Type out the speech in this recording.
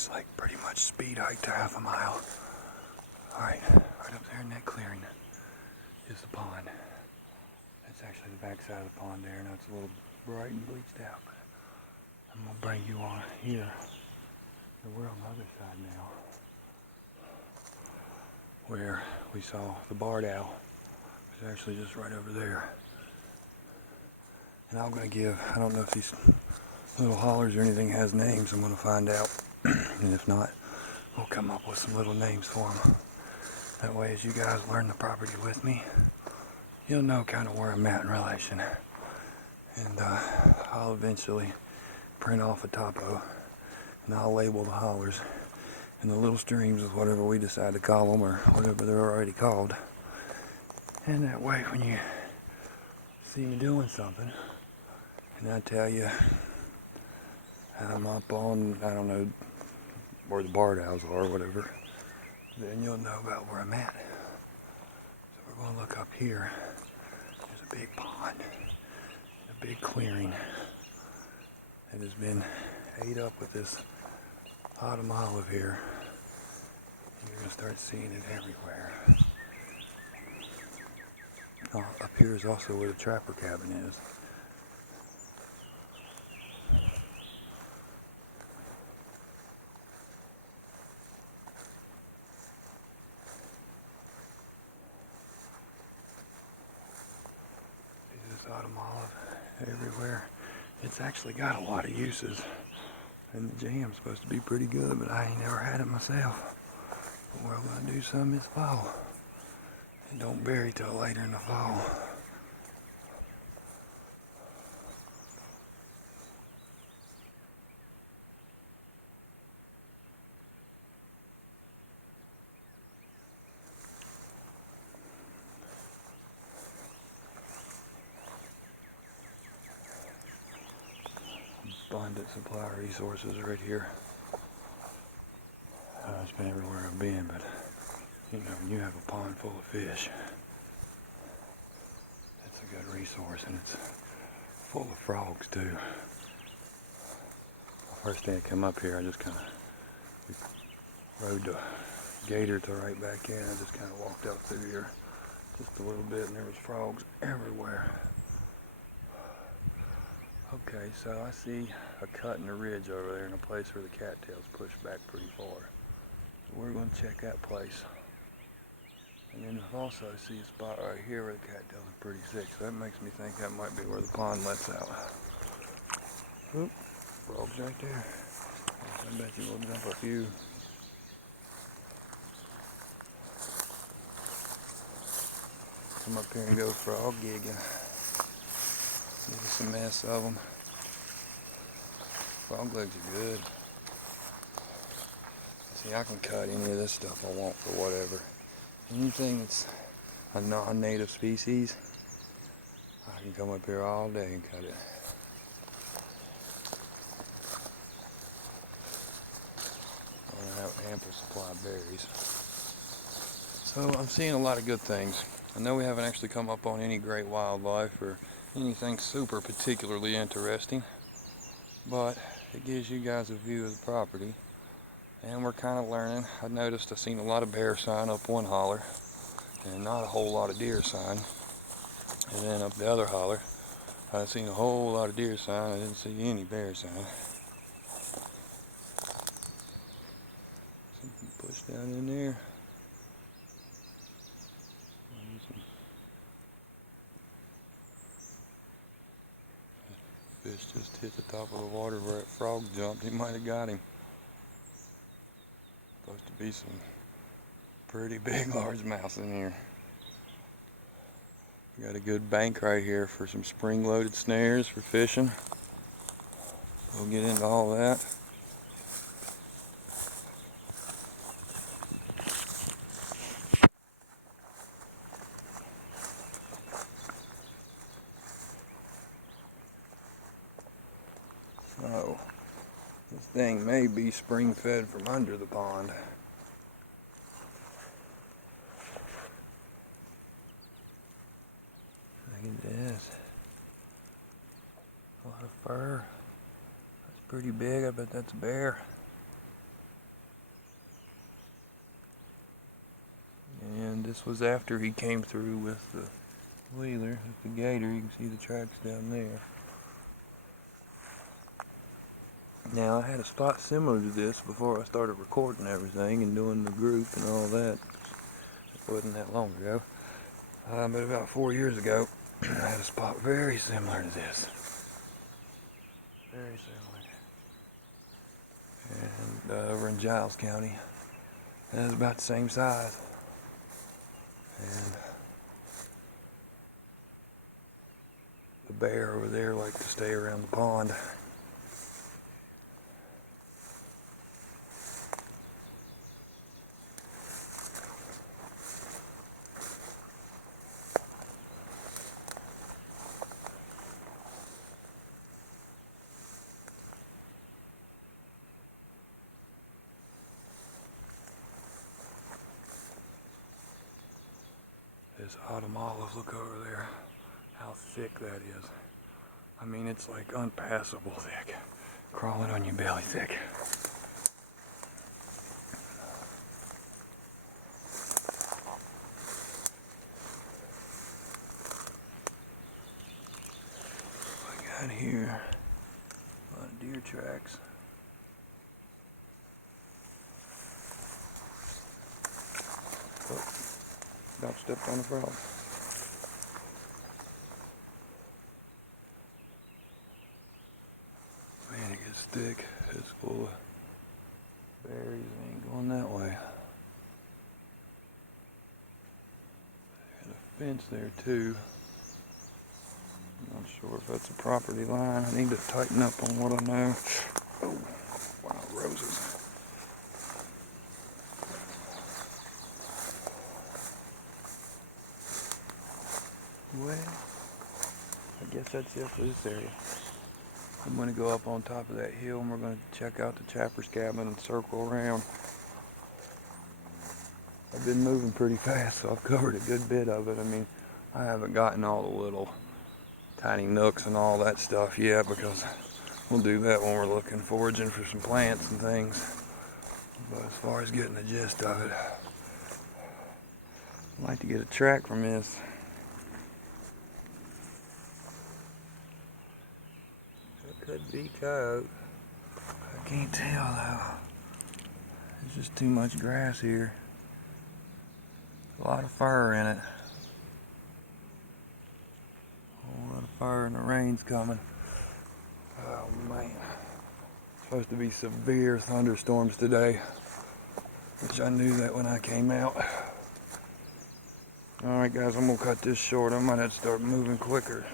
this like pretty much speed hike to half a mile. Alright, right up there in that clearing is the pond. That's actually the back side of the pond there. Now it's a little bright and bleached out, but I'm gonna bring you on here. We're on the other side now, where we saw the barred owl. It's actually just right over there. And I'm gonna give, I don't know if these little hollers or anything has names. I'm gonna find out. And if not, we'll come up with some little names for them. That way, as you guys learn the property with me, you'll know kind of where I'm at in relation. And I'll eventually print off a topo, and I'll label the hollers and the little streams with whatever we decide to call them, or whatever they're already called. And that way, when you see me doing something, and I tell you I'm up on, I don't know, where the barred owls are or whatever, then you'll know about where I'm at. So we're going to look up here. There's a big pond, a big clearing that has been ate up with this autumn olive here. You're going to start seeing it everywhere. Oh, up here is also where the trapper cabin is. Autumn olive everywhere. It's actually got a lot of uses, and the jam's supposed to be pretty good, but I ain't never had it myself. But we're gonna do some this fall. It don't berry till later in the fall. Abundant supply of resources right here. It's been everywhere I've been, but you know, when you have a pond full of fish, it's a good resource, and it's full of frogs too. The first day I come up here, I just kind of rode the gator to right back in. I just kind of walked up through here just a little bit, and there was frogs everywhere. Okay, so I see a cut in the ridge over there in a place where the cattails push back pretty far. So we're going to check that place. And then I also see a spot right here where the cattails are pretty thick, so that makes me think that might be where the pond lets out. Oop, frogs right there. I bet you we'll jump a few. Come up here and go frog gigging. Give us a mess of them. Frog legs are good. See, I can cut any of this stuff I want for whatever. Anything that's a non-native species, I can come up here all day and cut it. I have ample supply of berries. So I'm seeing a lot of good things. I know we haven't actually come up on any great wildlife or anything super particularly interesting, but it gives you guys a view of the property, and we're kind of learning. I noticed I seen a lot of bear sign up one holler and not a whole lot of deer sign, and then up the other holler I seen a whole lot of deer sign. I didn't see any bear sign. Something pushed down in there. Fish just hit the top of the water where that frog jumped. He might have got him. Supposed to be some pretty big largemouth in here. We got a good bank right here for some spring-loaded snares for fishing. We'll get into all that. So, this thing may be spring-fed from under the pond. Look at this. A lot of fur. That's pretty big. I bet that's a bear. And this was after he came through with the wheeler, with the gator. You can see the tracks down there. Now I had a spot similar to this before I started recording everything and doing the group and all that. It wasn't that long ago. But about 4 years ago, I had a spot very similar to this. Very similar. And over in Giles County. And it was about the same size. And the bear over there liked to stay around the pond. This autumn olive, look over there, how thick that is. I mean, it's like unpassable thick, crawling on your belly thick. I got here, a lot of deer tracks. Oh, about stepped on a frog. Man, it gets thick. It's full of berries. It ain't going that way. Got a fence there too. I'm not sure if that's a property line. I need to tighten up on what I know. Oh, wild roses. Well, I guess that's it for this area. I'm going to go up on top of that hill and we're going to check out the Chapper's cabin and circle around. I've been moving pretty fast, so I've covered a good bit of it. I mean, I haven't gotten all the little tiny nooks and all that stuff yet because we'll do that when we're looking, foraging for some plants and things. But as far as getting the gist of it, I'd like to get a track from this. It could be coyote. I can't tell though. There's just too much grass here. A lot of fur in it. A whole lot of fur and the rain's coming. Oh man. Supposed to be severe thunderstorms today. Which I knew that when I came out. Alright guys, I'm gonna cut this short. I might have to start moving quicker.